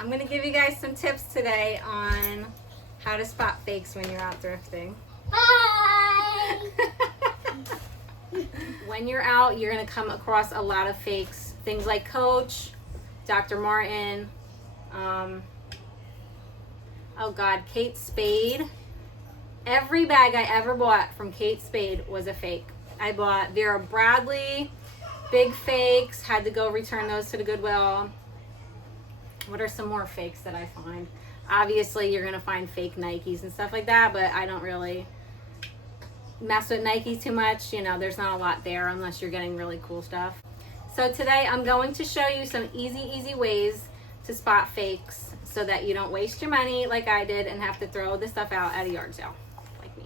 I'm going to give you guys some tips today on how to spot fakes when you're out thrifting. Bye! When you're out, you're going to come across a lot of fakes. Things like Coach, Dr. Martin, oh God, Kate Spade. Every bag I ever bought from Kate Spade was a fake. I bought Vera Bradley, big fakes, had to go return those to the Goodwill. What are some more fakes that I find? Obviously, you're going to find fake Nikes and stuff like that, but I don't really mess with Nikes too much. You know, there's not a lot there unless you're getting really cool stuff. So today I'm going to show you some easy ways to spot fakes so that you don't waste your money like I did and have to throw the stuff out at a yard sale like me.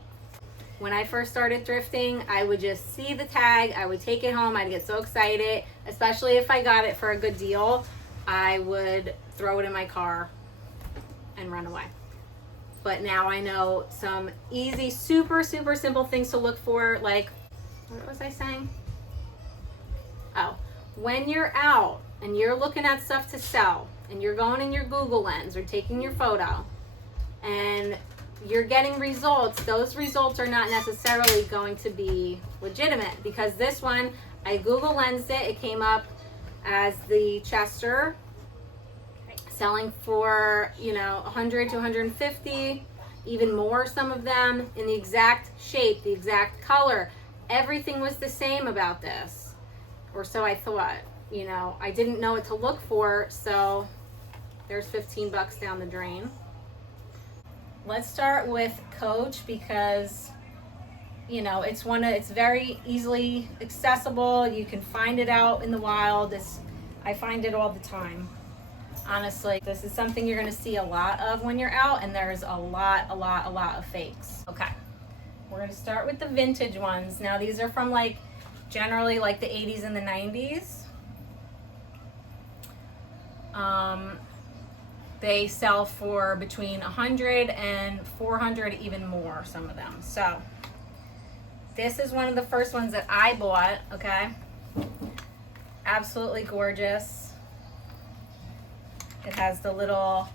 When I first started thrifting, I would just see the tag, I would take it home, I'd get so excited, especially if I got it for a good deal. I would throw it in my car and run away. But now I know some easy, super simple things to look for, like, what was I saying? Oh, when you're out and you're looking at stuff to sell and you're going in your Google Lens or taking your photo and you're getting results, those results are not necessarily going to be legitimate, because this one, I Google Lensed it, it came up as the Chester, selling for, you know, 100 to 150, even more, some of them in the exact shape, the exact color. Everything was the same about this, or so I thought. You know, I didn't know what to look for, so there's 15 bucks down the drain. Let's start with Coach, because you know, it's very easily accessible. You can find it out in the wild. I find it all the time. Honestly, this is something you're going to see a lot of when you're out, and there's a lot of fakes. Okay, we're going to start with the vintage ones. Now these are from generally the 80s and the 90s. They sell for between 100 and 400, even more, some of them. So this is one of the first ones that I bought, okay? Absolutely gorgeous. It has the little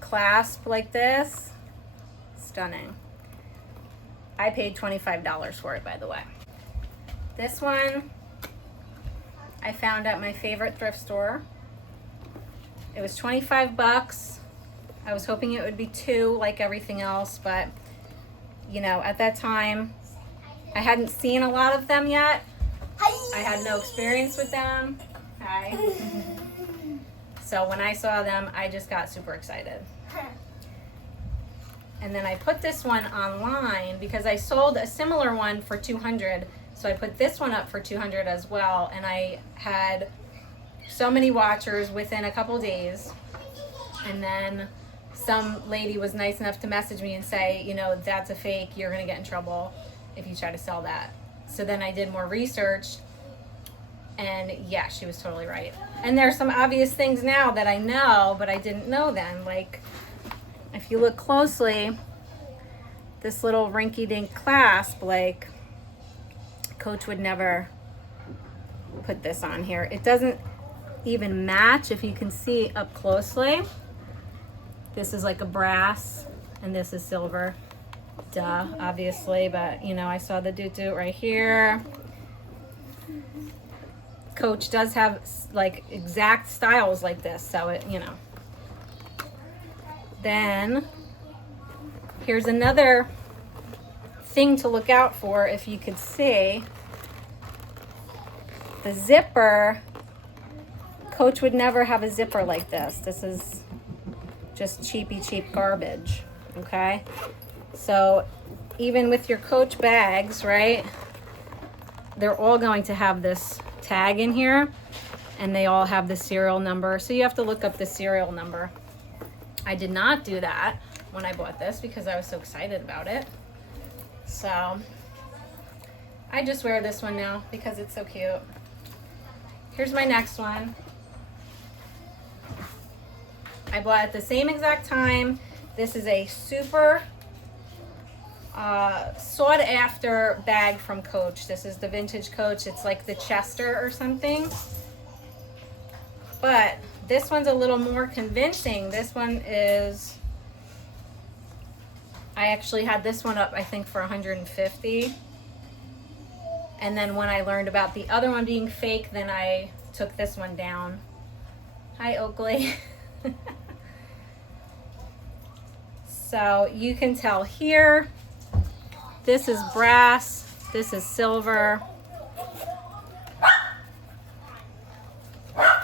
clasp like this. Stunning. I paid $25 for it, by the way. This one I found at my favorite thrift store. It was 25 bucks. I was hoping it would be $2 like everything else, but you know, at that time I hadn't seen a lot of them yet. I had no experience with them. Hi. So when I saw them, I just got super excited. And then I put this one online because I sold a similar one for 200. So I put this one up for 200 as well. And I had so many watchers within a couple days. And then some lady was nice enough to message me and say, you know, that's a fake. You're going to get in trouble if you try to sell that. So then I did more research. And yeah, she was totally right. And there's some obvious things now that I know, but I didn't know then. Like, if you look closely, this little rinky-dink clasp, like, Coach would never put this on here. It doesn't even match if you can see up closely. This is like a brass, and this is silver. Duh, obviously, but, you know, I saw the doot-doot right here. Coach does have exact styles like this, so it, you know. Then here's another thing to look out for. If you could see the zipper, Coach would never have a zipper like this. This is just cheap garbage, okay? So even with your Coach bags, right, they're all going to have this tag in here, and they all have the serial number, so you have to look up the serial number. I did not do that when I bought this because I was so excited about it. So I just wear this one now because it's so cute. Here's my next one. I bought at the same exact time. This is a super sought after bag from Coach. This is the vintage Coach. It's like the Chester or something. But this one's a little more convincing. This one is, I actually had this one up, I think, for 150. And then when I learned about the other one being fake, then I took this one down. Hi, Oakley. So you can tell here, this is brass, this is silver.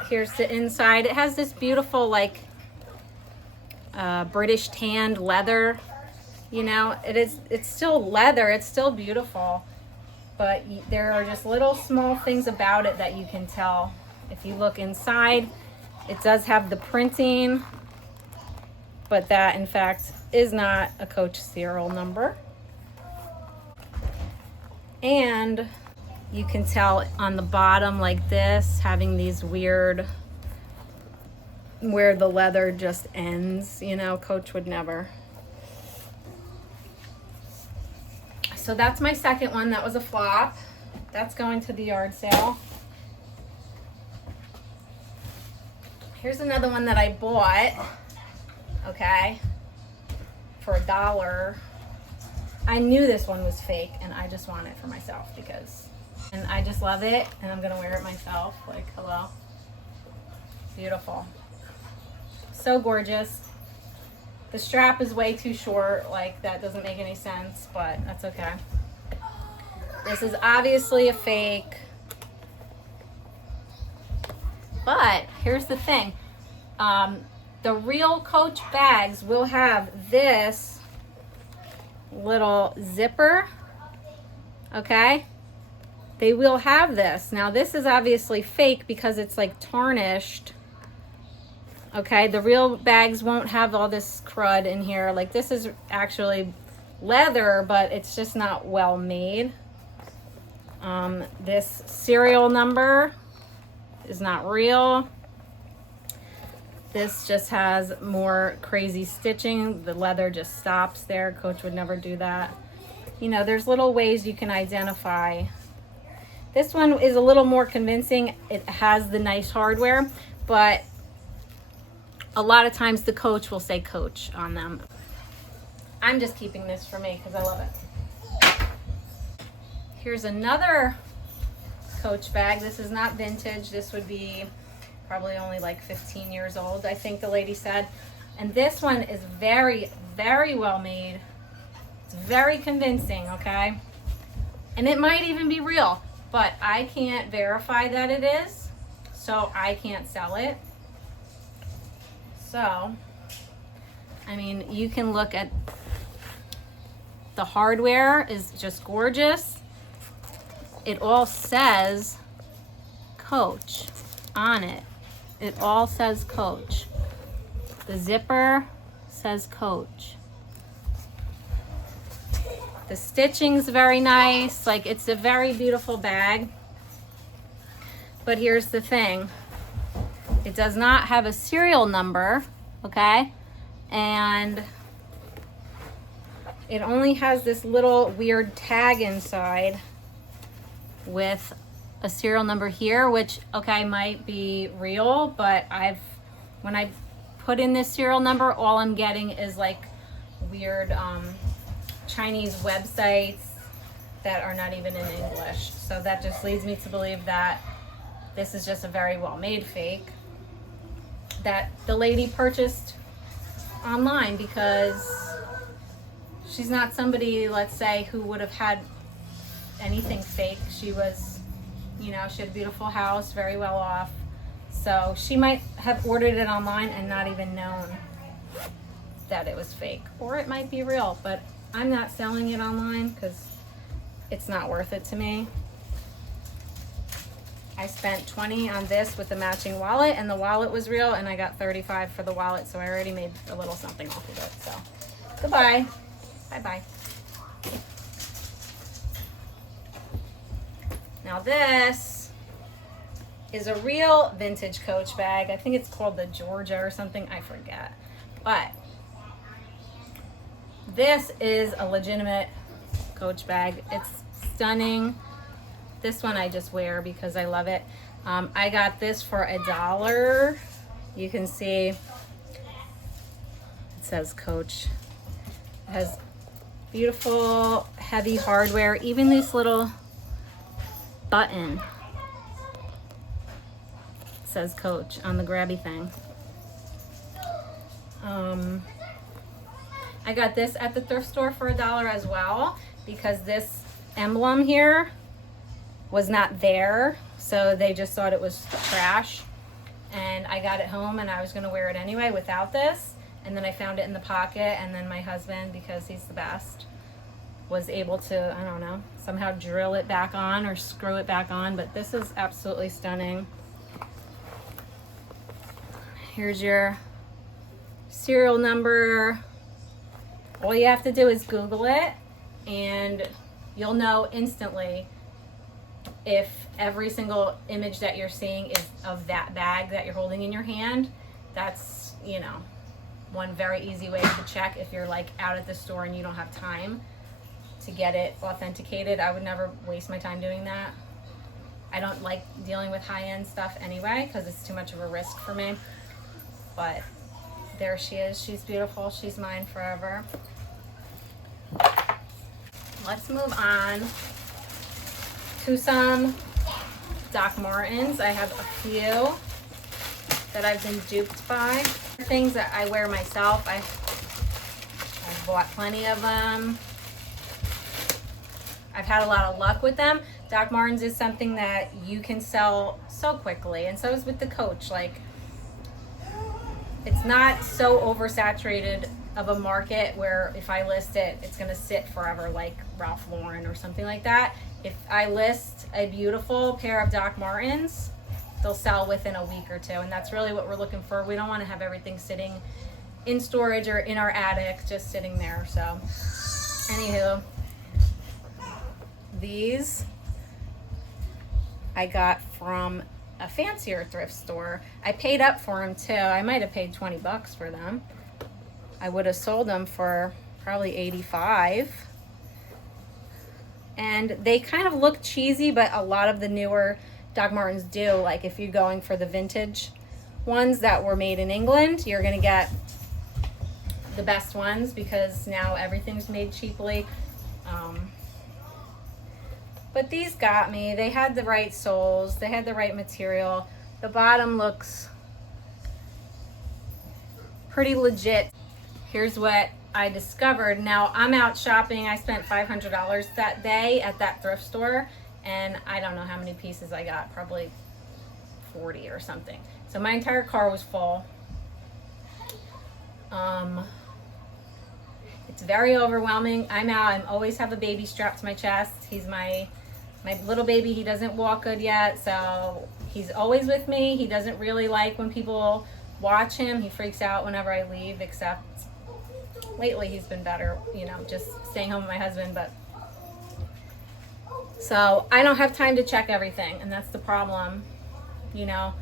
Here's the inside. It has this beautiful, like, British tanned leather. You know, it's still leather, it's still beautiful. But there are just little small things about it that you can tell. If you look inside, it does have the printing, but that in fact is not a Coach serial number. And you can tell on the bottom, like this, having these weird, where the leather just ends, you know, Coach would never. So that's my second one. That was a flop. That's going to the yard sale. Here's another one that I bought, okay, for $1. I knew this one was fake and I just want it for myself because, and I just love it and I'm gonna wear it myself. Like, hello. Beautiful. So gorgeous. The strap is way too short, like that doesn't make any sense, but that's okay. This is obviously a fake. But here's the thing. The real Coach bags will have this little zipper, okay? They will have this. Now this is obviously fake because it's like tarnished. Okay, the real bags won't have all this crud in here. Like, this is actually leather, but it's just not well made. This serial number is not real. This just has more crazy stitching. The leather just stops there. Coach would never do that. You know, there's little ways you can identify. This one is a little more convincing. It has the nice hardware, but a lot of times the Coach will say Coach on them. I'm just keeping this for me because I love it. Here's another Coach bag. This is not vintage. This would be probably only like 15 years old, I think the lady said. And this one is very, very well made. It's very convincing, okay? And it might even be real, but I can't verify that it is, so I can't sell it. So, I mean, you can look at the hardware is just gorgeous. It all says Coach on it. It all says Coach. The zipper says Coach. The stitching's very nice. Like, it's a very beautiful bag. But here's the thing. It does not have a serial number, okay? And it only has this little weird tag inside with a serial number here, which, okay, might be real, but when I put in this serial number, all I'm getting is like weird Chinese websites that are not even in English. So that just leads me to believe that this is just a very well-made fake that the lady purchased online, because she's not somebody, let's say, who would have had anything fake. She was, you know, she had a beautiful house, very well off. So she might have ordered it online and not even known that it was fake. Or it might be real, but I'm not selling it online because it's not worth it to me. I spent $20 on this with the matching wallet, and the wallet was real, and I got $35 for the wallet, so I already made a little something off of it. So, goodbye. Bye-bye. Now this is a real vintage Coach bag. I think it's called the Georgia or something. I forget. But this is a legitimate Coach bag. It's stunning. This one I just wear because I love it. I got this for $1. You can see it says Coach. It has beautiful heavy hardware, even this little button says Coach on the grabby thing. I got this at the thrift store for $1 as well, because this emblem here was not there, so they just thought it was trash. And I got it home and I was gonna wear it anyway without this, and then I found it in the pocket, and then my husband, because he's the best, was able to, I don't know, somehow drill it back on or screw it back on. But this is absolutely stunning. Here's your serial number. All you have to do is Google it, and you'll know instantly if every single image that you're seeing is of that bag that you're holding in your hand. That's, you know, one very easy way to check if you're like out at the store and you don't have time to get it authenticated. I would never waste my time doing that. I don't like dealing with high-end stuff anyway, because it's too much of a risk for me. But there she is. She's beautiful. She's mine forever. Let's move on to some Doc Martens. I have a few that I've been duped by. Things that I wear myself. I've bought plenty of them. I've had a lot of luck with them. Doc Martens is something that you can sell so quickly, and so is with the Coach. Like, it's not so oversaturated of a market where if I list it, it's gonna sit forever like Ralph Lauren or something like that. If I list a beautiful pair of Doc Martens, they'll sell within a week or two, and that's really what we're looking for. We don't want to have everything sitting in storage or in our attic, just sitting there. So, anywho, these I got from a fancier thrift store. I paid up for them too. I might have paid 20 bucks for them. I would have sold them for probably 85. And they kind of look cheesy, but a lot of the newer Doc Martens do. Like, if you're going for the vintage ones that were made in England, you're gonna get the best ones, because now everything's made cheaply. But these got me. They had the right soles. They had the right material. The bottom looks pretty legit. Here's what I discovered. Now, I'm out shopping. I spent $500 that day at that thrift store, and I don't know how many pieces I got, probably 40 or something. So my entire car was full. It's very overwhelming. I'm out. I always have a baby strapped to my chest. He's my little baby. He doesn't walk good yet, so he's always with me. He doesn't really like when people watch him. He freaks out whenever I leave, except lately he's been better, you know, just staying home with my husband. But so I don't have time to check everything, and that's the problem. You know,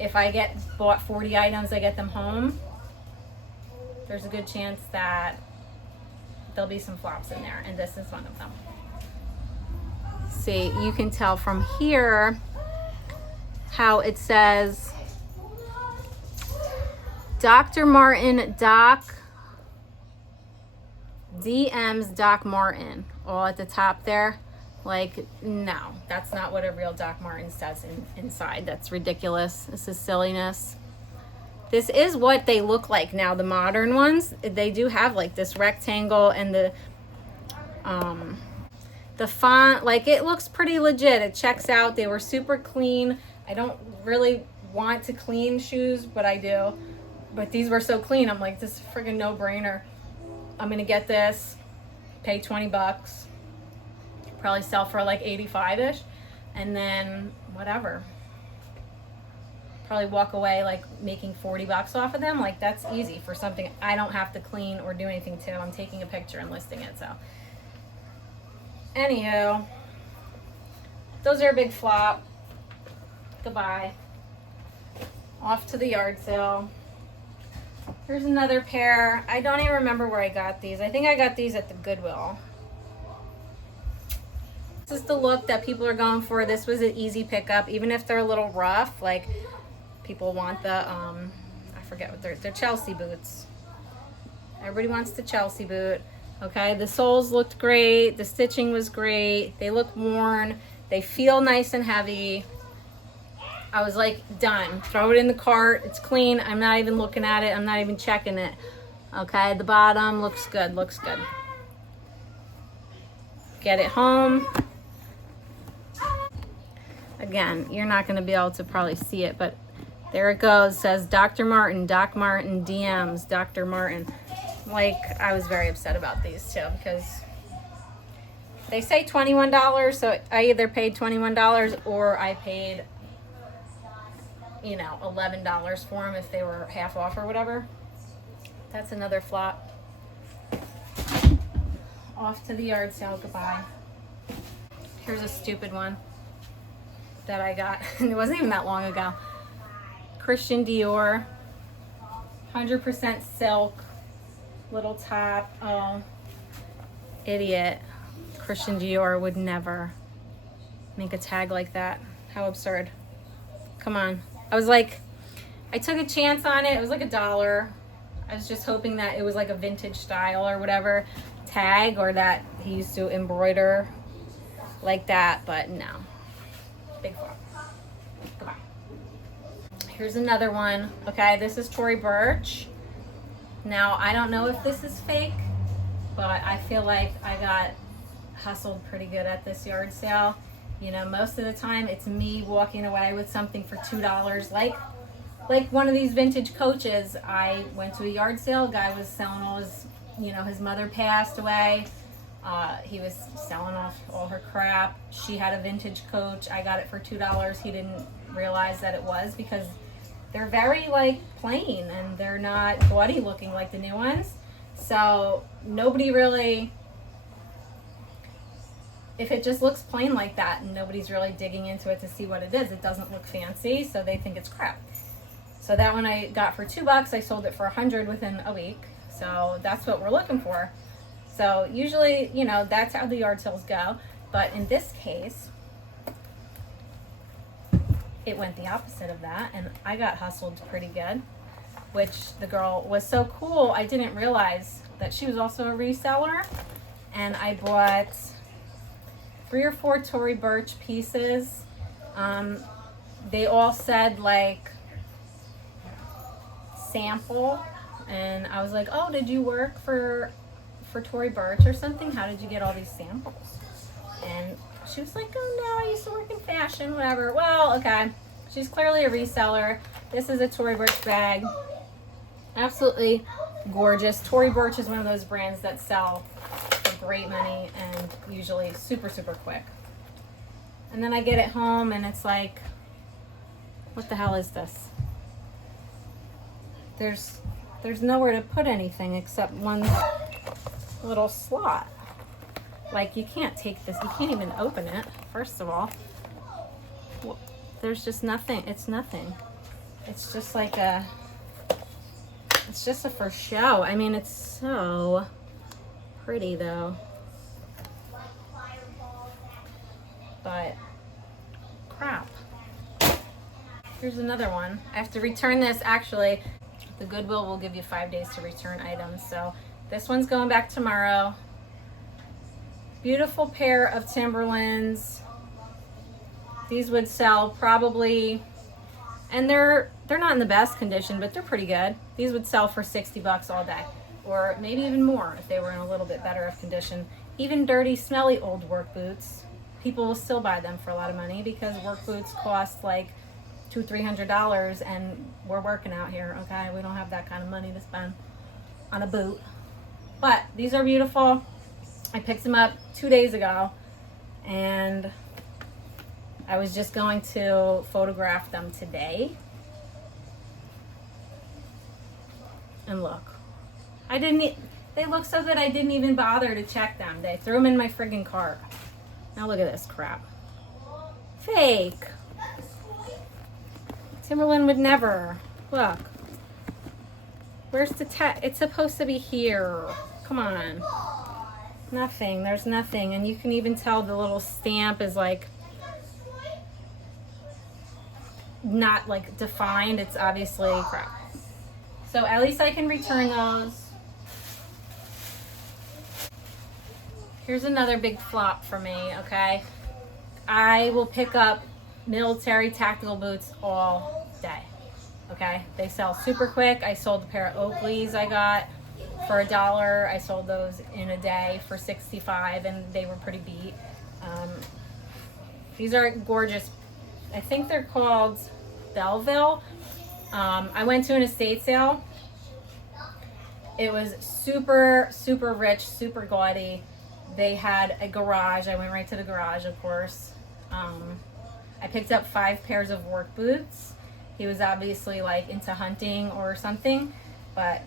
if I bought 40 items, I get them home, there's a good chance that there'll be some flops in there, and this is one of them. See, you can tell from here how it says Dr. Martin Doc DM's Doc Martin all at the top there. Like, no, that's not what a real Doc Martin says inside. That's ridiculous. This is silliness. This is what they look like now, the modern ones. They do have like this rectangle, and the font, like, it looks pretty legit. It checks out. They were super clean. I don't really want to clean shoes, but I do. But these were so clean. I'm like, this is a friggin' no-brainer. I'm gonna get this, pay 20 bucks, probably sell for like 85-ish, and then whatever. Probably walk away like making 40 bucks off of them. Like, that's easy for something I don't have to clean or do anything to. I'm taking a picture and listing it, so. Anywho, those are a big flop. Goodbye. Off to the yard sale. Here's another pair. I don't even remember where I got these. I think I got these at the Goodwill. This is the look that people are going for. This was an easy pickup, even if they're a little rough. Like, people want the forget what they're Chelsea boots. Everybody wants the Chelsea boot. Okay, the soles looked great. The stitching was great. They look worn. They feel nice and heavy. I was like, done. Throw it in the cart. It's clean. I'm not even looking at it. I'm not even checking it. Okay, the bottom looks good. Looks good. Get it home. Again, you're not going to be able to probably see it, but there it goes. It says Dr. Martin, Doc Martin, DMs, Dr. Martin. Like, I was very upset about these too because they say $21, so I either paid $21 or I paid, you know, $11 for them if they were half off or whatever. That's another flop. Off to the yard sale, goodbye. Here's a stupid one that I got, and it wasn't even that long ago. Christian Dior, 100% silk, little top. Oh, idiot. Christian Dior would never make a tag like that. How absurd. Come on. I was like, I took a chance on it. It was like $1. I was just hoping that it was like a vintage style or whatever tag, or that he used to embroider like that, but no. Big flop. Goodbye. Here's another one. Okay, this is Tory Burch. Now, I don't know if this is fake, but I feel like I got hustled pretty good at this yard sale. You know, most of the time it's me walking away with something for $2. Like one of these vintage coaches. I went to a yard sale. A guy was selling all his, you know, his mother passed away. He was selling off all her crap. She had a vintage coach. I got it for $2. He didn't realize that it was, because they're very like plain and they're not gaudy looking like the new ones. So nobody really, if it just looks plain like that and nobody's really digging into it to see what it is, it doesn't look fancy, so they think it's crap. So that one I got for $2. I sold it for $100 within a week. So that's what we're looking for. So usually, you know, that's how the yard sales go. But in this case, it went the opposite of that, and I got hustled pretty good, which the girl was so cool. I didn't realize that she was also a reseller, and I bought 3 or 4 Tory Burch pieces. They all said like sample, and I was like, oh, did you work for Tory Burch or something? How did you get all these samples? And she was like, oh no, I used to work in fashion, whatever. Well, okay, she's clearly a reseller. This is a Tory Burch bag. Absolutely gorgeous. Tory Burch is one of those brands that sell for great money and usually super, super quick. And then I get it home and it's like, what the hell is this? There's nowhere to put anything except one little slot. Like, you can't take this, you can't even open it, first of all. There's just nothing, it's nothing. It's just like it's just a for show. I mean, it's so pretty though. But, crap. Here's another one. I have to return this, actually. The Goodwill will give you 5 days to return items. So this one's going back tomorrow. Beautiful pair of Timberlands. These would sell probably, and they're not in the best condition, but they're pretty good. These would sell for $60 all day, or maybe even more if they were in a little bit better of condition. Even dirty, smelly old work boots, people will still buy them for a lot of money, because work boots cost like $200-300, and we're working out here, okay? We don't have that kind of money to spend on a boot. But these are beautiful. I picked them up 2 days ago, and I was just going to photograph them today. And look, they look so good I didn't even bother to check them. They threw them in my friggin' cart. Now look at this crap. Fake. Timberland would never. Look. Where's the tag? It's supposed to be here. Come on. Nothing. There's nothing. And you can even tell the little stamp is like not like defined. It's obviously crap. So at least I can return those. Here's another big flop for me, okay? I will pick up military tactical boots all day, okay? They sell super quick. I sold a pair of Oakleys I got for $1. I sold those in a day for 65 and they were pretty beat. These are gorgeous. I think they're called Belleville. I went to an estate sale. It was super, super rich, super gaudy. They had a garage. I went right to the garage, of course. I picked up 5 pairs of work boots. He was obviously like into hunting or something, but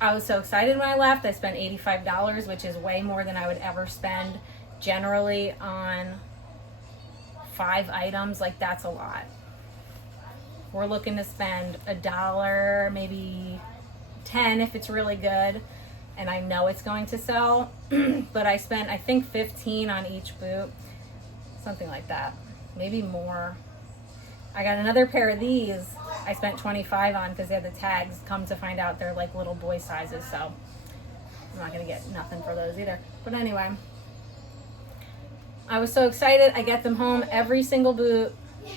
I was so excited when I left. I spent $85, which is way more than I would ever spend generally on 5 items. Like, that's a lot. We're looking to spend $1, maybe 10 if it's really good and I know it's going to sell. But I spent, I think, 15 on each boot, something like that, maybe more. I got another pair of these I spent 25 on because they had the tags. Come to find out they're like little boy sizes, so I'm not gonna get nothing for those either. But anyway, I was so excited. I get them home. Every single boot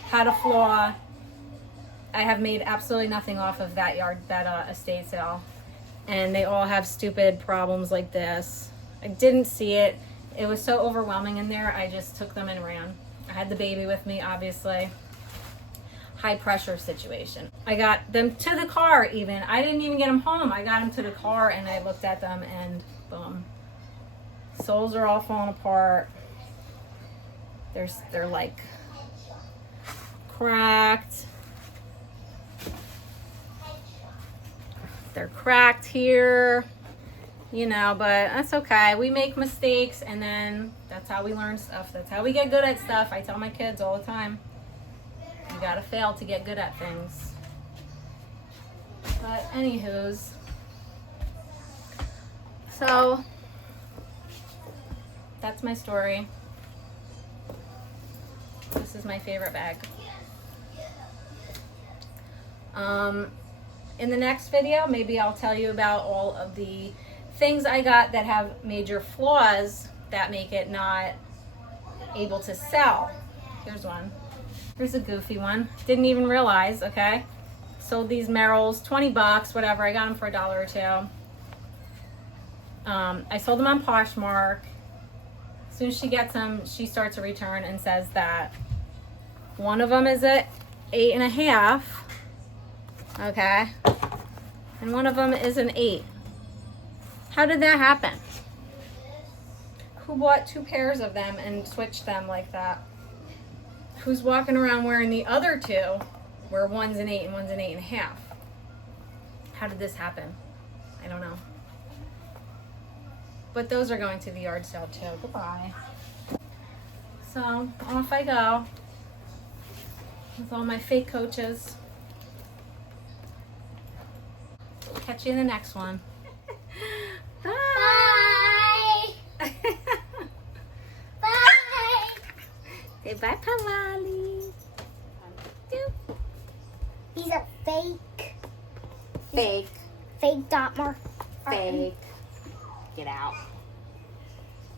had a flaw. I have made absolutely nothing off of that estate sale, and they all have stupid problems like this. I didn't see it. It was so overwhelming in there. I just took them and ran. I had the baby with me, obviously. High pressure situation. I got them to the car even. I didn't even get them home. I got them to the car and I looked at them and boom. Soles are all falling apart. They're like cracked. They're cracked here, you know, but that's okay. We make mistakes and then that's how we learn stuff. That's how we get good at stuff. I tell my kids all the time. You gotta fail to get good at things. But anywho's, so that's my story. This is my favorite bag. In the next video, maybe I'll tell you about all of the things I got that have major flaws that make it not able to sell. Here's one. Here's a goofy one. Didn't even realize, okay? Sold these Merrells, 20 bucks, whatever. I got them for $1 or $2. I sold them on Poshmark. As soon as she gets them, she starts a return and says that one of them is a 8.5, okay? And one of them is an 8. How did that happen? Who bought 2 pairs of them and switched them like that? Who's walking around wearing the other 2 where one's an 8 and one's an 8.5? How did this happen? I don't know. But those are going to the yard sale too. Goodbye. So off I go with all my fake coaches. Catch you in the next one. Bye. Bye. Say bye, Pawali. These are fake. Fake. Fake Doc Martin. Fake. Get out.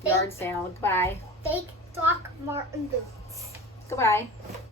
Fake. Yard sale. Goodbye. Fake Doc Martin boots. Goodbye.